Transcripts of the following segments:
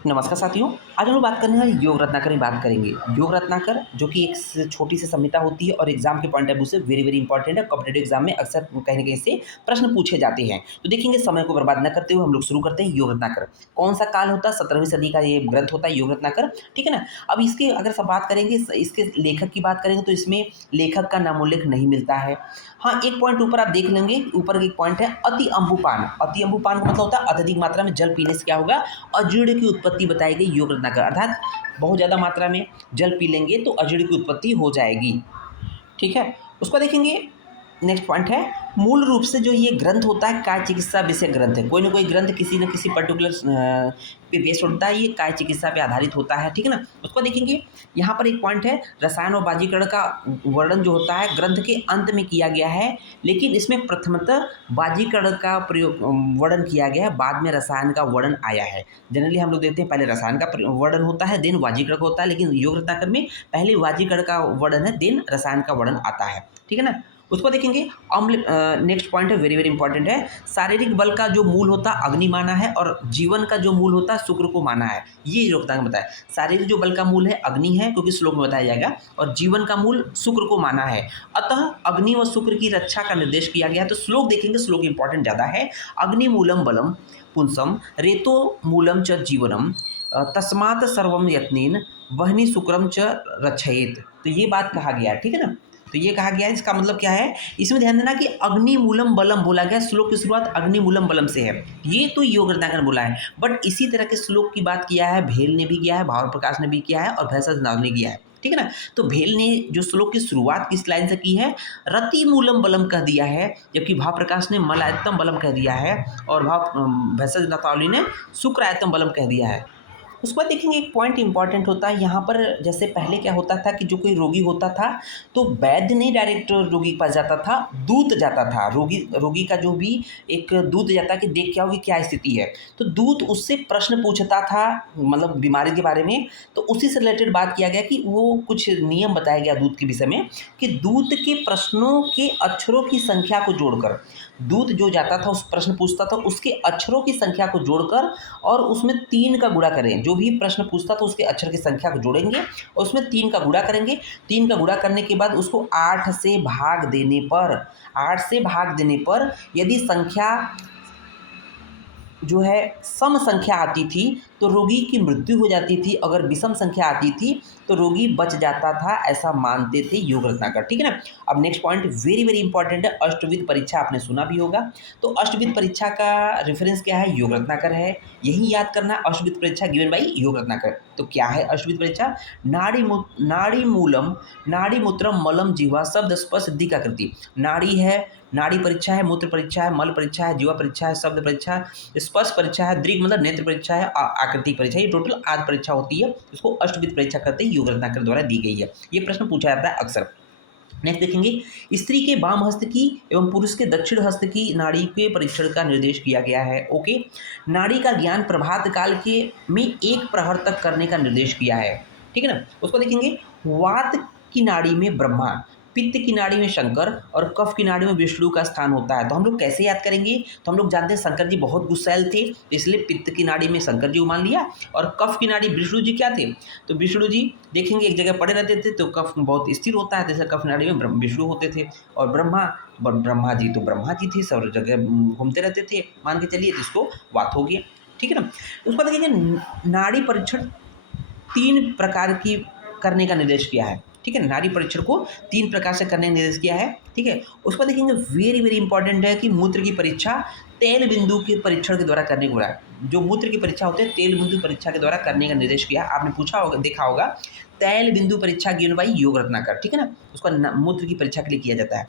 नमस्कार साथियों। आज हम लोग बात करने वाले योग रत्नाकर की बात करेंगे। योग रत्नाकर जो कि एक छोटी सी संहिता होती है और एग्जाम के पॉइंट ऑफ व्यू से वेरी वेरी इंपॉर्टेंट है। कॉम्पिटेटिव एग्जाम में अक्सर कहीं ना कहीं से प्रश्न पूछे जाते हैं। तो देखेंगे, समय को बर्बाद न करते हुए हम लोग शुरू करते हैं। योग रत्नाकर कौन सा काल होता है? 17वीं सदी का ये ग्रंथ होता है योग रत्नाकर। ठीक है ना। अब इसके अगर सब बात करेंगे, इसके लेखक की बात करेंगे तो इसमें लेखक का नामोल्लेख नहीं मिलता है। हाँ, एक पॉइंट ऊपर आप देख लेंगे, ऊपर एक पॉइंट है अति अंबुपान। अति अंबुपान का मतलब होता है अत्यधिक मात्रा में जल पीने से क्या होगा? अजीर्ण की उत्पत्ति बताई गई योग रत्नाकर। अर्थात बहुत ज़्यादा मात्रा में जल पी लेंगे तो अजीर्ण की उत्पत्ति हो जाएगी। ठीक है। उसको देखेंगे, नेक्स्ट पॉइंट है मूल रूप से जो ये ग्रंथ होता है काय चिकित्सा विषय ग्रंथ है। कोई ना कोई ग्रंथ किसी न किसी पर्टिकुलर पे बेस्ड होता है। ये काय चिकित्सा पे आधारित होता है। ठीक है ना। उसको देखेंगे, यहाँ पर एक पॉइंट है रसायन और बाजीकरण का वर्णन जो होता है ग्रंथ के अंत में किया गया है, लेकिन इसमें प्रथमतः बाजीकरण का प्रयोग वर्णन किया गया है, बाद में रसायन का वर्णन आया है। जनरली हम लोग देखते हैं पहले रसायन का वर्णन होता है, देन वाजीकरण का होता है, लेकिन योग रत्नाकर में पहले वाजीकरण का वर्णन है, देन रसायन का वर्णन आता है। ठीक है ना। उसको देखेंगे, अम्ल नेक्स्ट पॉइंट है वेरी वेरी इंपॉर्टेंट है। शारीरिक बल का जो मूल होता है अग्नि माना है और जीवन का जो मूल होता है शुक्र को माना है। ये योगदान बताया। शारीरिक जो बल का मूल है अग्नि है, क्योंकि श्लोक में बताया जाएगा, और जीवन का मूल शुक्र को माना है। अतः अग्नि व शुक्र की रक्षा का निर्देश किया गया है। तो श्लोक देखेंगे, श्लोक इंपॉर्टेंट ज़्यादा है। अग्नि मूलम बलम पुंसम रेतो मूलम च जीवनम तस्मात् सर्वम यत्नेन वहनी शुक्रम च रक्षयेत। तो ये बात कहा गया है। ठीक है ना। तो ये कहा गया है, इसका मतलब क्या है? इसमें ध्यान देना कि अग्नि मूलम बलम बोला गया। श्लोक की शुरुआत अग्नि मूलम बलम से है। ये तो योग रत्नाकर बोला है, बट इसी तरह के श्लोक की बात किया है भेल ने भी किया है, भावर प्रकाश ने भी किया है और भैंसा ने किया है। ठीक है ना। तो भेल ने जो श्लोक की शुरुआत किस लाइन से की है? रति मूलम बलम कह दिया है, जबकि भाव प्रकाश ने मलायतम बलम कह दिया है और भाव भैंसा ने शुक्रायतम बलम कह दिया है। उसके बाद देखेंगे, एक पॉइंट इंपॉर्टेंट होता है यहाँ पर। जैसे पहले क्या होता था कि जो कोई रोगी होता था तो वैद्य नहीं डायरेक्ट रोगी के पास जाता था, दूत जाता था। रोगी का जो भी एक दूत जाता कि देख क्या होगी, क्या स्थिति है। तो दूत उससे प्रश्न पूछता था, मतलब बीमारी के बारे में। तो उसी से रिलेटेड बात किया गया कि वो कुछ नियम बताया गया दूत के विषय में कि दूत के प्रश्नों के अक्षरों की संख्या को जोड़कर, दूत जो जाता था उस प्रश्न पूछता था उसके अक्षरों की संख्या को जोड़कर और उसमें 3 का गुणा करें। जो भी प्रश्न पूछता था उसके अक्षर की संख्या को जोड़ेंगे और उसमें 3 का गुणा करेंगे। 3 का गुणा करने के बाद उसको 8 से भाग देने पर, 8 से भाग देने पर यदि संख्या जो है सम संख्या आती थी तो रोगी की मृत्यु हो जाती थी, अगर विषम संख्या आती थी तो रोगी बच जाता था, ऐसा मानते थे योग रत्नाकर। ठीक है ना। अब next point very very important है। अष्टविध परीक्षा आपने सुना भी होगा। तो अष्टविध परीक्षा का रेफरेंस क्या है? योग रत्नाकर है। यही याद करना, अष्टविध परीक्षा गिवन बाई योग रत्नाकर। तो क्या है अष्टविध परीक्षा? नाड़ी मूलम नाड़ी मूत्रम मलम जीवा शब्द स्पर्श सिद्धि का कृति। नाड़ी है, नाड़ी परीक्षा है, मूत्र परीक्षा है, मल परीक्षा है, जीवा परीक्षा है, शब्द परीक्षा है, स्पर्श परीक्षा है, दृग मतलब नेत्र परीक्षा है, आकृतिक परीक्षा। ये टोटल 8 परीक्षा होती है। इसको अष्टविध परीक्षा करते ही योग रत्नाकर द्वारा दी गई है। ये प्रश्न पूछा जाता है अक्सर। नेक्स्ट देखेंगे, स्त्री के वाम हस्त की एवं पुरुष के दक्षिण हस्त की नाड़ी के परीक्षण का निर्देश किया गया है। ओके। नाड़ी का ज्ञान प्रभात काल के में 1 प्रहर तक करने का निर्देश किया है। ठीक है ना। उसको देखेंगे, वात की नाड़ी में ब्रह्मा, पित्त की नाड़ी में शंकर और कफ की नाड़ी में विष्णु का स्थान होता है। तो हम लोग कैसे याद करेंगे? तो हम लोग जानते हैं शंकर जी बहुत गुस्सैल थे, इसलिए पित्त की नाड़ी में शंकर जी को मान लिया, और कफ की नाड़ी विष्णु जी क्या थे? तो विष्णु जी देखेंगे एक जगह पड़े रहते थे तो कफ बहुत स्थिर होता है, जैसे कफ नाड़ी में विष्णु होते थे। और ब्रह्मा जी तो ब्रह्मा जी थे, सब जगह घूमते रहते थे, मान के चलिए, तो इसको वात हो गया। ठीक है ना। उसको देखेंगे, नाड़ी परीक्षण 3 प्रकार की करने का निर्देश किया है। ठीक है। नाड़ी परीक्षण को 3 प्रकार से करने का निर्देश किया है। ठीक है। उसको देखेंगे, वेरी वेरी इंपॉर्टेंट है कि मूत्र की परीक्षा तेल बिंदु के परीक्षण के द्वारा करने को बोला है। जो मूत्र की परीक्षा होती है तेल बिंदु परीक्षा के द्वारा करने का निर्देश किया। आपने पूछा होगा, देखा होगा, तेल बिंदु परीक्षा गिवन बाई योग रत्नाकर। ठीक है ना। उसको मूत्र की परीक्षा के लिए किया जाता है।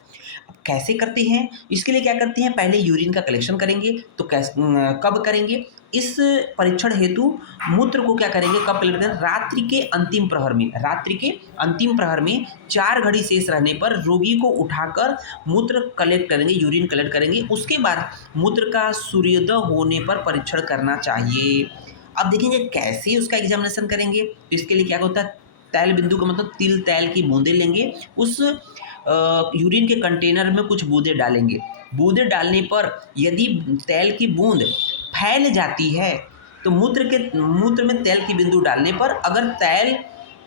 अब कैसे करते हैं? इसके लिए क्या करते हैं? पहले यूरिन का कलेक्शन करेंगे। तो कब करेंगे? इस परीक्षण हेतु मूत्र को क्या करेंगे, कब कलेक्ट करेंगे? रात्रि के अंतिम प्रहर में। रात्रि के अंतिम प्रहर में 4 घड़ी शेष रहने पर रोगी को उठाकर मूत्र कलेक्ट करेंगे, यूरिन कलेक्ट करेंगे। उसके बाद मूत्र का सूर्योदय होने पर परीक्षण करना चाहिए। अब देखेंगे कैसे उसका एग्जामिनेशन करेंगे। तो इसके लिए क्या होता है? तैल बिंदु का मतलब तिल तैल की बूंदें लेंगे, उस यूरिन के कंटेनर में कुछ बूंदें डालेंगे। बूंदें डालने पर यदि तैल की बूंद फैल जाती है तो मूत्र में तेल की बिंदु डालने पर अगर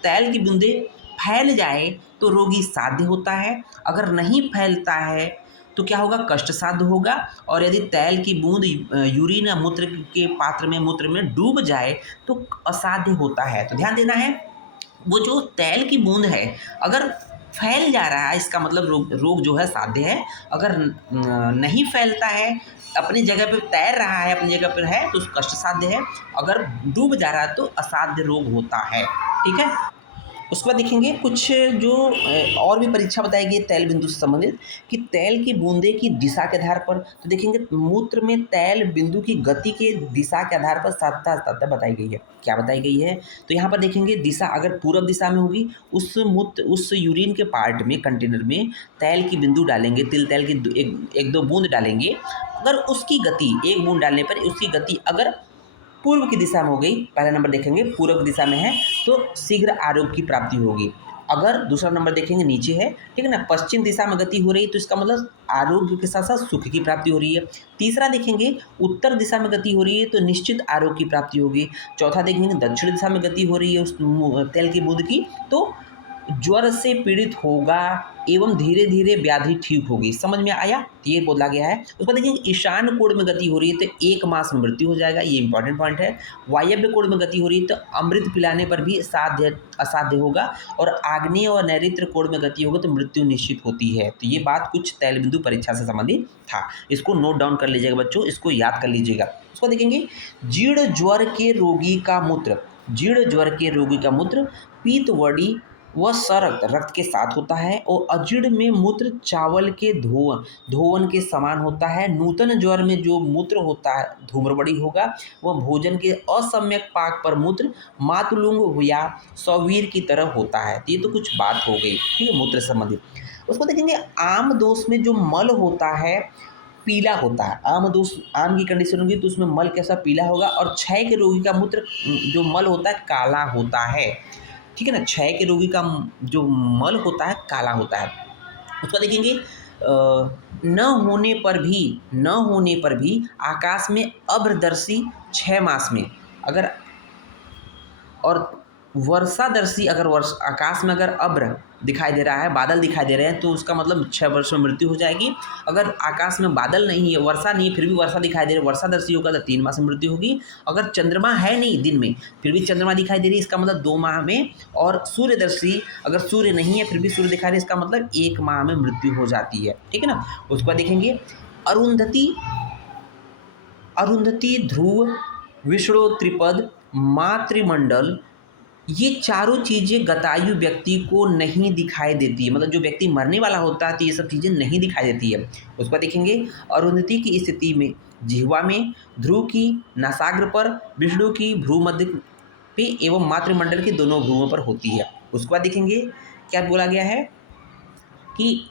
तेल की बूंदें फैल जाए तो रोगी साध्य होता है, अगर नहीं फैलता है तो क्या होगा, कष्ट साध्य होगा। और यदि तेल की बूंद यूरिन या मूत्र के पात्र में मूत्र में डूब जाए तो असाध्य होता है। तो ध्यान देना है, वो जो तेल की बूंद है अगर फैल जा रहा है इसका मतलब रोग जो है साध्य है, अगर नहीं फैलता है, अपनी जगह पर तैर रहा है, अपनी जगह पर है, तो कष्ट साध्य है, अगर डूब जा रहा है तो असाध्य रोग होता है। ठीक है। उसके बाद देखेंगे कुछ जो और भी परीक्षा बताई गई तेल बिंदु से संबंधित, कि तेल की बूंदे की दिशा के आधार पर, तो देखेंगे मूत्र में तेल बिंदु की गति के दिशा के आधार पर सावधानता बताई गई है। क्या बताई गई है, तो यहाँ पर देखेंगे दिशा अगर पूर्व दिशा में होगी, उस यूरिन के पार्ट में, कंटेनर में तेल की बिंदु डालेंगे, तिल तेल की एक दो बूंद डालेंगे, अगर उसकी गति, एक बूंद डालने पर उसकी गति अगर पूर्व की दिशा में हो गई, पहला नंबर देखेंगे पूर्व की दिशा में है तो शीघ्र आरोग्य की प्राप्ति होगी। अगर दूसरा नंबर देखेंगे नीचे है, ठीक है ना, पश्चिम दिशा में गति हो रही है तो इसका मतलब आरोग्य के साथ साथ सुख की प्राप्ति हो रही है। तीसरा देखेंगे उत्तर दिशा में गति हो रही है तो निश्चित आरोग्य की प्राप्ति होगी। चौथा देखेंगे दक्षिण दिशा में गति हो रही है उस तेल की बूंद की, तो ज्वर से पीड़ित होगा एवं धीरे धीरे व्याधि ठीक होगी। समझ में आया, तो ये बोला गया है। उसके बाद देखिए ईशान कोण में गति हो रही है तो 1 मास में मृत्यु हो जाएगा, ये इंपॉर्टेंट पॉइंट है। वायव्य कोण में गति हो रही है तो अमृत पिलाने पर भी असाध्य होगा, और आग्नेय और नैऋत्य कोण में गति होगा तो मृत्यु निश्चित होती है। तो ये बात कुछ तेल बिंदु परीक्षा से संबंधित था, इसको नोट डाउन कर लीजिएगा बच्चों, इसको याद कर लीजिएगा। उसको देखेंगे जीर्ण ज्वर के रोगी का मूत्र, जीर्ण ज्वर के रोगी का मूत्र पीतवड़ी वह रक्त के साथ होता है, और अजीर्ण में मूत्र चावल के धोवन के समान होता है। नूतन ज्वर में जो मूत्र होता है धूम्रबड़ी होगा, वह भोजन के असम्यक पाक पर मूत्र मातुलुंग या सौवीर की तरह होता है। तो ये तो कुछ बात हो गई, ठीक है, मूत्र संबंधित। उसको देखेंगे आम दोष में जो मल होता है पीला होता है। आम की कंडीशन होगी तो उसमें मल कैसा, पीला होगा। और क्षय के रोगी का मूत्र जो मल होता है काला होता है, ठीक है ना, क्षय के रोगी का जो मल होता है काला होता है। उसको देखेंगे न होने पर भी आकाश में अभ्रदर्शी 6 मास में, अगर और वर्षादर्शी अगर आकाश में अगर अभ्र दिखाई दे रहा है, बादल दिखाई दे रहे हैं, तो उसका मतलब 6 वर्ष में मृत्यु हो जाएगी। अगर आकाश में बादल नहीं है, वर्षा नहीं है, फिर भी वर्षा दिखाई दे रही है, वर्षादर्शी होगा तो 3 मास में मृत्यु होगी। अगर चंद्रमा है नहीं दिन में, फिर भी चंद्रमा दिखाई दे रही है, इसका मतलब 2 माह में। और सूर्यदर्शी अगर सूर्य नहीं है फिर भी सूर्य दिखाई दे, इसका मतलब 1 माह में मृत्यु हो जाती है, ठीक है ना। उसके बाद देखेंगे अरुंधति ध्रुव विष्णु त्रिपद मातृमंडल, ये चारों चीज़ें गतायु व्यक्ति को नहीं दिखाई देती है, मतलब जो व्यक्ति मरने वाला होता है तो ये सब चीज़ें नहीं दिखाई देती है। उसको देखेंगे अरुंधति की स्थिति में जिह्वा में, ध्रुव की नासाग्र पर, विष्णु की भ्रूमध्य पे एवं मातृमंडल के दोनों भ्रूओं पर होती है। उसके बाद देखेंगे क्या बोला गया है कि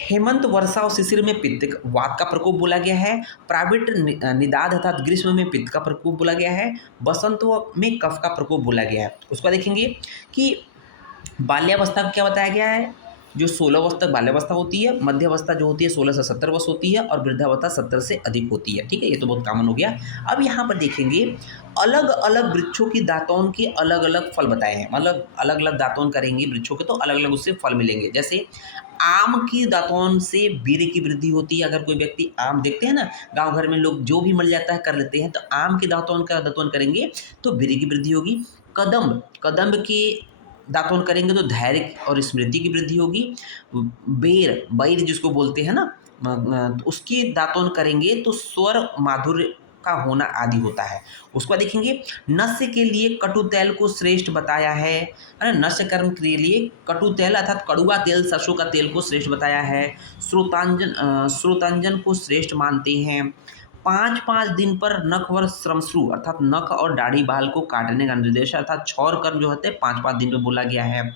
हेमंत वर्षा और शिशिर में पित्त वात का प्रकोप बोला गया है। प्राविट निदाद अर्थात ग्रीष्म में पित्त का प्रकोप बोला गया है। बसंत में कफ का प्रकोप बोला गया है। उसको देखेंगे कि बाल्यावस्था को क्या बताया गया है, जो 16 वर्ष तक बाल्यावस्था होती है, मध्यावस्था जो होती है 16 से 70 वर्ष होती है, और वृद्धावस्था 70 से अधिक होती है, ठीक है, ये तो बहुत कॉमन हो गया। अब यहाँ पर देखेंगे अलग अलग वृक्षों की दातौन के अलग अलग फल बताए हैं, मतलब अलग अलग दातौन करेंगे वृक्षों के तो अलग अलग उससे फल मिलेंगे। जैसे आम की दातौन से वीर्य की वृद्धि होती है। अगर कोई व्यक्ति आम देखते हैं ना, गांव घर में लोग जो भी मर जाता है कर लेते हैं, तो आम के दातौन करेंगे तो वीर्य की वृद्धि होगी। कदम्ब के दातौन करेंगे तो धैर्य और स्मृति की वृद्धि होगी। बैर जिसको बोलते हैं ना, उसकी दातौन करेंगे तो स्वर माधुर्य का होना आदि होता है। उसको देखेंगे नस्य के लिए कटु तेल को श्रेष्ठ बताया है ना, नस्य कर्म के लिए कटु तेल अर्थात कड़ुआ तेल, सरसों का तेल को श्रेष्ठ बताया है। श्रोतांजन को श्रेष्ठ मानते हैं। 5-5 दिन पर नखवर श्रमश्रु अर्थात नख और दाढ़ी बाल को काटने का निर्देश अर्थात क्षौर कर्म जो होते हैं 5-5 दिन में बोला गया है।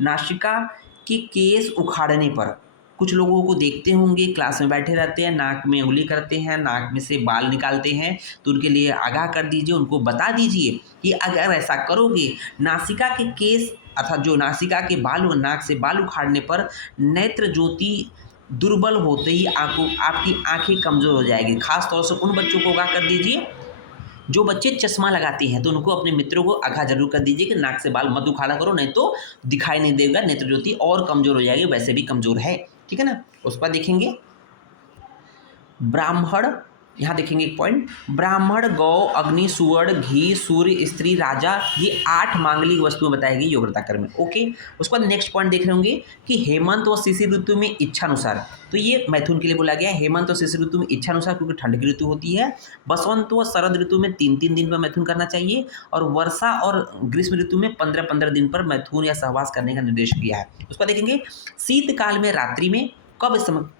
नासिका के केस उखाड़ने पर, कुछ लोगों को देखते होंगे क्लास में बैठे रहते हैं, नाक में उंगली करते हैं, नाक में से बाल निकालते हैं, तो उनके लिए आगाह कर दीजिए, उनको बता दीजिए कि अगर ऐसा करोगे नासिका के केस अर्थात जो नासिका के बाल, नाक से बाल उखाड़ने पर नेत्र ज्योति दुर्बल होते ही आपकी आंखें कमज़ोर हो जाएगी। खास तौर से उन बच्चों को आगाह कर दीजिए जो बच्चे चश्मा लगाते हैं तो उनको अपने मित्रों को आगाह जरूर कर दीजिए कि नाक से बाल मत उखाड़ा करो, नहीं तो दिखाई नहीं देगा, नेत्र ज्योति और कमजोर हो जाएगी, वैसे भी कमजोर है। ठीक है ना। उस पर देखेंगे ब्राह्मण, यहाँ देखेंगे एक पॉइंट, ब्राह्मण, गौ, अग्नि, सुवर्ण, घी, सूर्य, स्त्री, राजा, ये 8 मांगलिक वस्तुएं बताई गई योग्यता में। ओके। उसके बाद नेक्स्ट पॉइंट देख रहे होंगे कि हेमंत व शिशिर ऋतु में इच्छानुसार, तो ये मैथुन के लिए बोला गया है, हेमंत और शिशिर ऋतु में इच्छानुसार क्योंकि ठंड की ऋतु होती है। बसंत व शरद ऋतु में 3-3 दिन पर मैथुन करना चाहिए, और वर्षा और ग्रीष्म ऋतु में 15-15 दिन पर मैथुन या सहवास करने का निर्देश किया है। उसका देखेंगे शीतकाल में रात्रि में कब,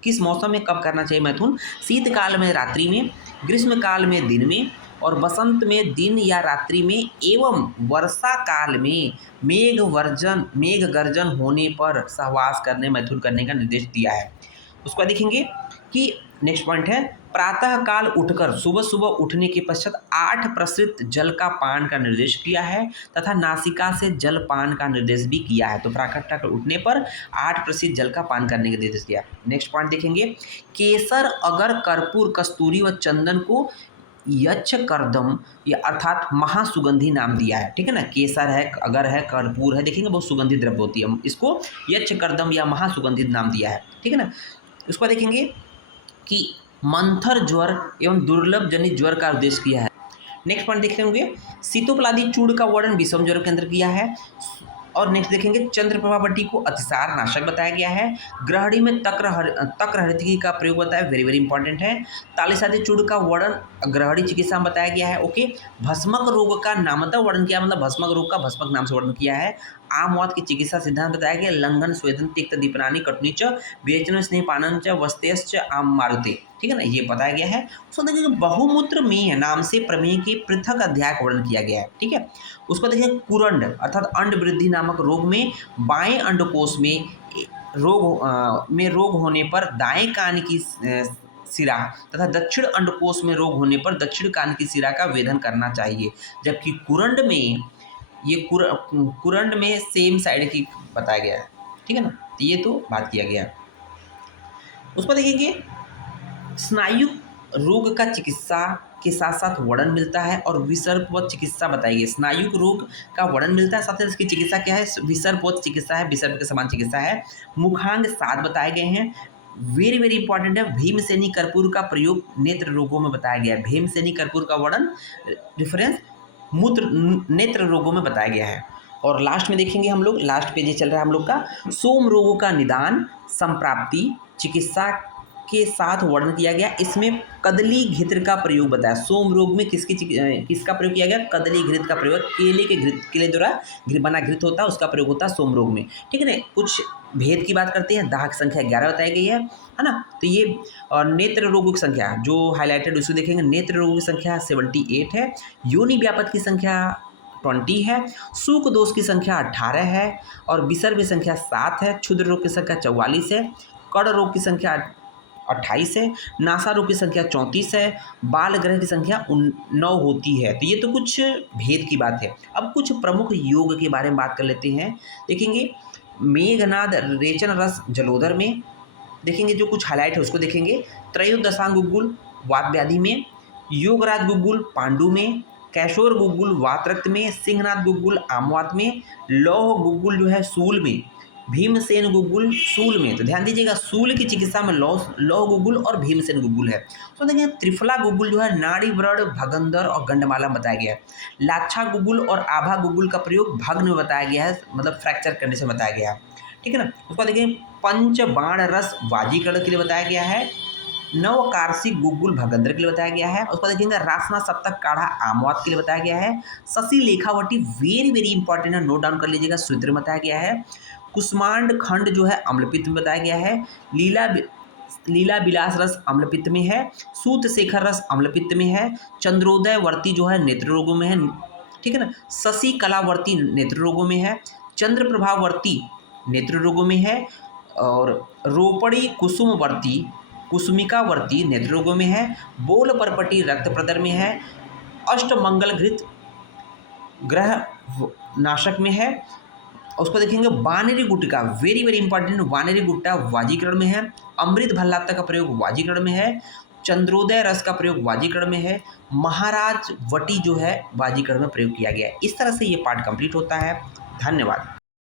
किस मौसम में कब करना चाहिए मैथुन, शीतकाल में रात्रि में, ग्रीष्मकाल में दिन में, और बसंत में दिन या रात्रि में, एवं वर्षा काल में मेघ गर्जन होने पर सहवास करने मैथुन करने का निर्देश दिया है। उसको देखेंगे कि नेक्स्ट पॉइंट है, प्रातः काल उठकर सुबह सुबह उठने के पश्चात 8 प्रसृत जल का पान का निर्देश किया है तथा नासिका से जल पान का निर्देश भी किया है। तो प्रातः काल उठने पर 8 प्रसृत जल का पान करने का निर्देश किया। नेक्स्ट पॉइंट देखेंगे, केसर, अगर, कर्पूर, कस्तूरी व चंदन को यक्ष कर्दम या अर्थात महासुगंधी नाम दिया है। ठीक है ना। केसर है, अगर है, कर्पूर है, देखेंगे बहुत सुगंधित द्रव्य होती है, इसको यक्ष कर्दम या महासुगंधित नाम दिया है। ठीक है ना। उसको देखेंगे कि मंथर ज्वर एवं दुर्लभ जनित ज्वर का उद्देश्य किया है। नेक्स्ट पॉइंट देख रहे होंगे, सीतोपलादी चूर्ण का वर्णन विषम ज्वर के अंदर किया है। और नेक्स्ट देखेंगे, चंद्रप्रभावटी को अतिसार नाशक बताया गया है। ग्रहणी में तक्रहरितकी का प्रयोग बताया, वेरी वेरी इंपॉर्टेंट है। तालिसादी चूर्ण का वर्णन ग्रहणी चिकित्सा में बताया गया है। ओके। भस्मक रोग का नामतः वर्णन किया, मतलब भस्मक रोग का भस्मक नाम से वर्णन किया है। आमवात की चिकित्सा सिद्धांत बताया गया, लंघन, स्वेदन, तिक्त, दीपनानी, कटुनी च, विवेचन, स्नेहपानन च, वस्तेश्च, आम मारुते। ठीक है ना, ये बताया गया है। उसको देखिए बहुमूत्र मेह नाम से प्रमेह के पृथक अध्याय का वर्णन किया गया है। ठीक है। उसको देखिए कुरंड अर्थात अंड वृद्धि नामक रोग में बाएं अंडकोश में रोग होने पर दाएं कान की सिरा तथा दक्षिण अंडकोश में रोग होने पर दक्षिण कान की सिरा का वेधन करना चाहिए, जबकि कुरंड में कुरंड में सेम साइड की बताया गया है। ठीक है ना। तो ये तो बात किया गया। उसको देखेंगे स्नायु रोग का चिकित्सा के साथ साथ वर्णन मिलता है और विसर्पवत चिकित्सा बताई गई। स्नायु रोग का वर्णन मिलता है, साथ ही इसकी चिकित्सा क्या है, विसर्पवत चिकित्सा है, विसर्प के समान चिकित्सा है। मुखांग 7 बताए गए हैं, वेरी वेरी इंपॉर्टेंट है। भीमसेनी कर्पूर का प्रयोग नेत्र रोगों में बताया गया है। भीमसेनी कर्पूर का वर्णन रेफरेंस नेत्र रोगों में बताया गया है। और लास्ट में देखेंगे हम लोग, लास्ट पेज चल रहा है हम लोग का, सोम रोगों का निदान संप्राप्ति चिकित्सा के साथ वर्णन किया गया। इसमें कदली घृत का प्रयोग बताया। सोम रोग में किसका प्रयोग किया गया, कदली घृत का प्रयोग, केले द्वारा बना घृत होता है, उसका प्रयोग होता है सोम रोग में। ठीक है ना। कुछ भेद की बात करते हैं, दाह की संख्या 11 बताई गई है ना। तो ये नेत्र रोगों की संख्या जो हाईलाइटेड उसको देखेंगे, नेत्र रोगों की संख्या 78 है, योनि व्यापक की संख्या 20 है, सूक दोष की संख्या 18 है, और विसर्ग की संख्या 7 है, क्षुद्र रोग की संख्या 44 है, कड़ रोग की संख्या 28 है, नासा रोग की संख्या 34 है, बाल ग्रह की संख्या 9 होती है। तो ये तो कुछ भेद की बात है। अब कुछ प्रमुख योग के बारे में बात कर लेते हैं। देखेंगे मेघनाद रेचन रस जलोदर में, देखेंगे जो कुछ हाईलाइट है उसको देखेंगे। त्रयोदशांग गुग्गुल वात व्याधि में, योगराज गुग्गुल पांडु में, कैशोर गुग्गुल वात रक्त में, सिंहनाथ गुग्गुल आमवात में, लौह गुग्गुल जो है सूल में, भीमसेन गुग्गुल सूल में। तो ध्यान दीजिएगा, सूल की चिकित्सा में लौह गुग्गुल और भीमसेन गुग्गुल है। तो देखिए त्रिफला गुग्गुल जो है नाड़ी व्रण, भगंदर और गंडमाला में बताया गया है। लाच्छा गुग्गुल और आभा गुग्गुल का प्रयोग भग्न में बताया गया है, मतलब फ्रैक्चर करने से बताया गया है। ठीक है ना। उसको देखिए पंच बाण रस वाजीकरण के लिए बताया गया है, नवकार्षिक गुग्गुल भगंदर के लिए बताया गया है। उसको देखेंगे रासना सप्तक काढ़ा आमवात के लिए बताया गया है। शशि लेखावटी वेरी वेरी इंपॉर्टेंट है, नोट डाउन कर लीजिएगा, सूत्र में बताया गया है। कुष्मांड खंड जो है अम्लपित्त में बताया गया है। लीला विलास रस अम्लपित्त में है। सूत शेखर रस अम्लपित्त में है। चंद्रोदय वर्ती जो है नेत्र रोगों में है। ठीक है ना। शशि कलावर्ती नेत्र रोगों में है। चंद्र प्रभावर्ती नेत्र रोगों में है। और रोपड़ी कुसुमवर्ती कुसुमिकावर्ती नेत्र रोगों में है। बोल परपटी रक्त प्रदर में है। अष्टमंगल घृत ग्रह नाशक में है। उसको देखेंगे Vanari Gutta, very very important, Vanari Gutta वाजीकरण में है। अमृत भल्लाता का प्रयोग वाजीकरण में है। चंद्रोदय रस का प्रयोग वाजीकरण में है, महाराज वटी जो है वाजीकरण में प्रयोग किया गया है। इस तरह से ये पार्ट कंप्लीट होता है। धन्यवाद।